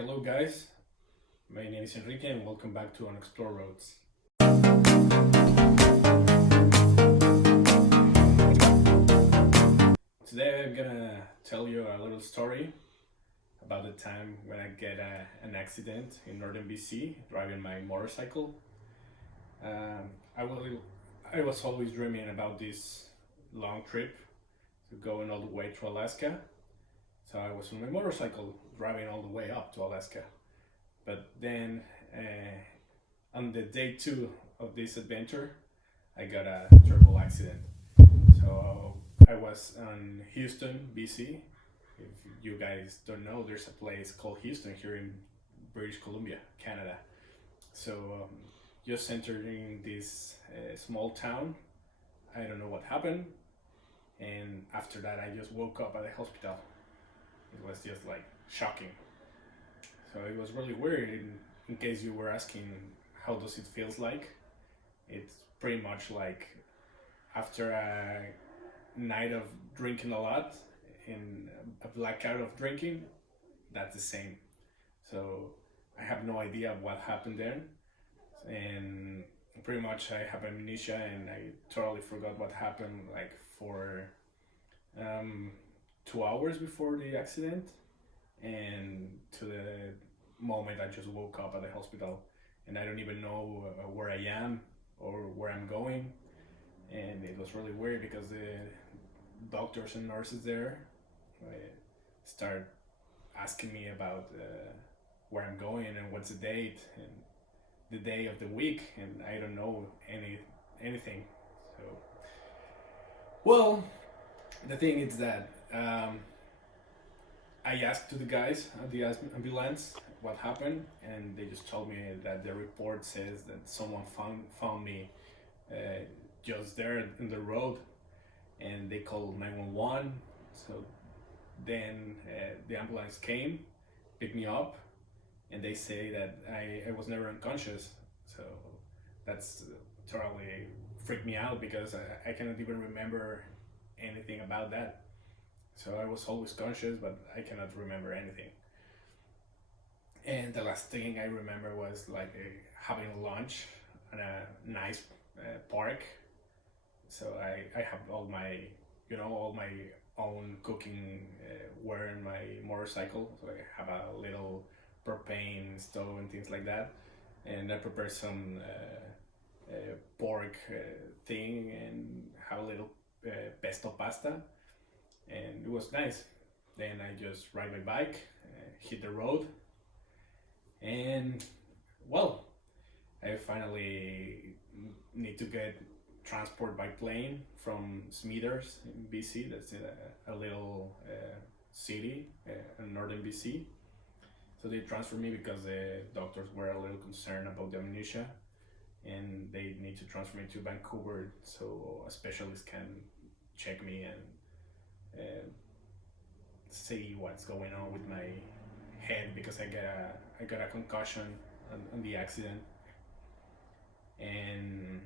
Hello guys, my name is Enrique and welcome back to Unexplored Roads. Today I'm gonna tell you a little story about the time when I get an accident in northern BC driving my motorcycle. Um, I, will, I was always dreaming about this long trip to going all the way to Alaska. So I was on my motorcycle driving all the way up to Alaska. But then on the day two of this adventure, I got a terrible accident. So I was in Houston, BC. If you guys don't know, there's a place called Houston here in British Columbia, Canada. So just entering this small town, I don't know what happened, and after that, I just woke up at the hospital. It was just like shocking. So it was really weird. In case you were asking, how does it feels like? It's pretty much like after a night of drinking a lot and a blackout of drinking. That's the same. So I have no idea what happened then, and pretty much I have amnesia and I totally forgot what happened like for um, 2 hours before the accident, and to the moment I just woke up at the hospital, and I don't even know where I am or where I'm going. And it was really weird because the doctors and nurses there uh, start asking me about where I'm going and what's the date and the day of the week, and I don't know anything. So, well, the thing is that I asked to the guys at the ambulance what happened, and they just told me that the report says that someone found me uh, just there in the road, and they called 911. So then the ambulance came, picked me up, and they say that I was never unconscious. So that's totally freaked me out because I cannot even remember anything about that. So I was always conscious, but I cannot remember anything. And the last thing I remember was like having lunch at a nice park. So I have all my own cooking ware in my motorcycle. So I have a little propane stove and things like that, and I prepare some pork thing and have a little pesto pasta, and it was nice. Then I just ride my bike, hit the road, and well, I finally need to get transport by plane from Smithers in BC. That's a little city in northern BC. So they transferred me because the doctors were a little concerned about the amnesia, and they need to transfer me to Vancouver so a specialist can check me and see what's going on with my head, because I got a concussion on the accident. And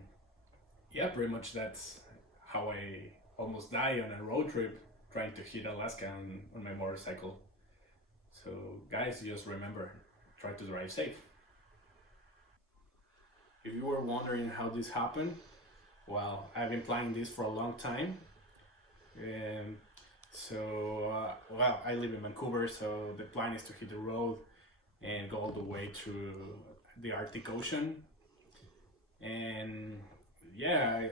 yeah, pretty much that's how I almost died on a road trip trying to hit Alaska on my motorcycle. So guys, just remember, try to drive safe. If you were wondering how this happened, well, I've been planning this for a long time. Um, I live in Vancouver, so the plan is to hit the road and go all the way to the Arctic Ocean. And yeah,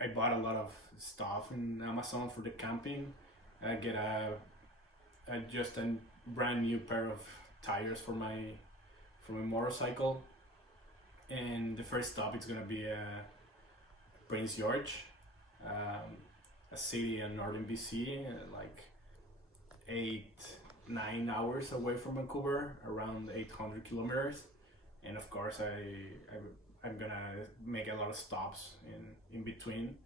I bought a lot of stuff in Amazon for the camping. I get just a brand new pair of tires for my motorcycle, and the first stop is gonna be Prince George, um, a city in northern BC, like 8 9 hours away from Vancouver, around 800 kilometers. And of course, I'm gonna make a lot of stops in between.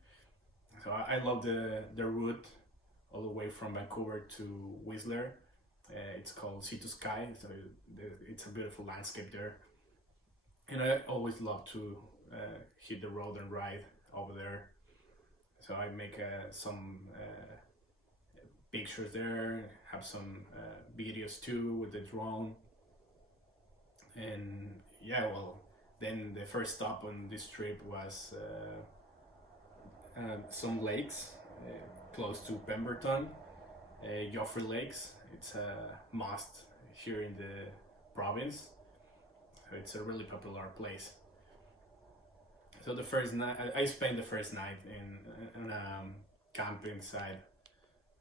So I love the route all the way from Vancouver to Whistler. It's called Sea to Sky, so it's a beautiful landscape there. And I always love to hit the road and ride over there. So I make some pictures there, have some videos too with the drone. And yeah, well, then the first stop on this trip was some lakes close to Pemberton, Joffrey Lakes. It's a must here in the province. So it's a really popular place. So the first night, I spent the first night in a camping site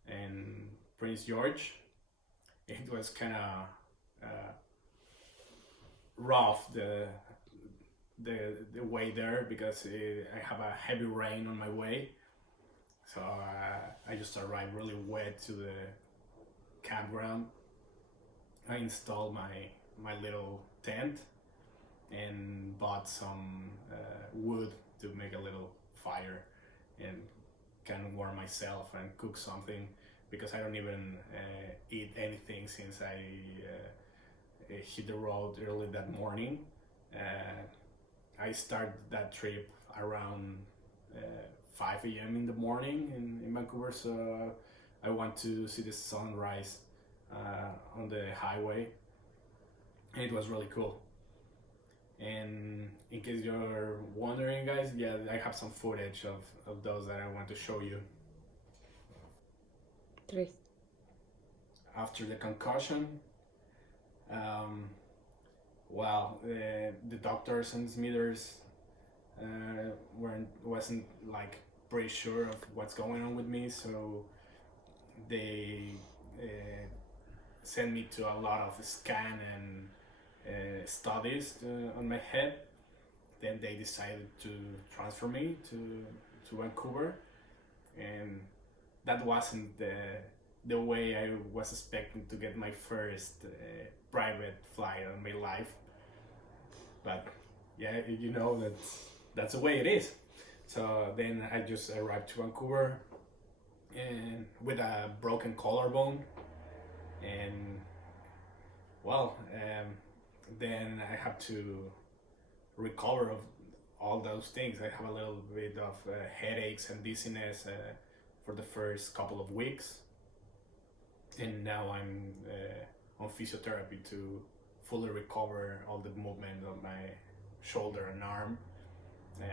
in Prince George. It was kind of rough the way there because I have a heavy rain on my way. So I just arrived really wet to the campground. I installed my little tent and bought some wood to make a little fire and kind of warm myself and cook something, because I don't even eat anything since I hit the road early that morning. I started that trip around 5 a.m. in the morning in Vancouver, so I want to see the sunrise on the highway, and it was really cool. And in case you're wondering, guys, yeah, I have some footage of those that I want to show you. Tres. After the concussion, well, the doctors and Smithers wasn't like pretty sure of what's going on with me, so they sent me to a lot of scan and studies on my head. Then they decided to transfer me to Vancouver, and that wasn't the way I was expecting to get my first private flight on my life. But yeah, you know, that's the way it is. So then I just arrived to Vancouver and with a broken collarbone, and well, then I have to recover of all those things. I have a little bit of headaches and dizziness for the first couple of weeks, and now I'm on physiotherapy to fully recover all the movement of my shoulder and arm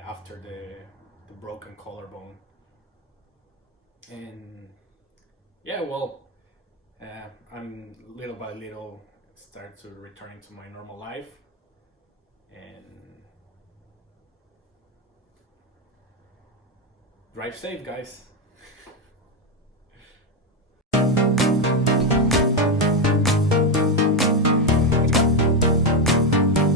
after the broken collarbone. And yeah, well, I'm little by little start to return to my normal life, and drive safe, guys.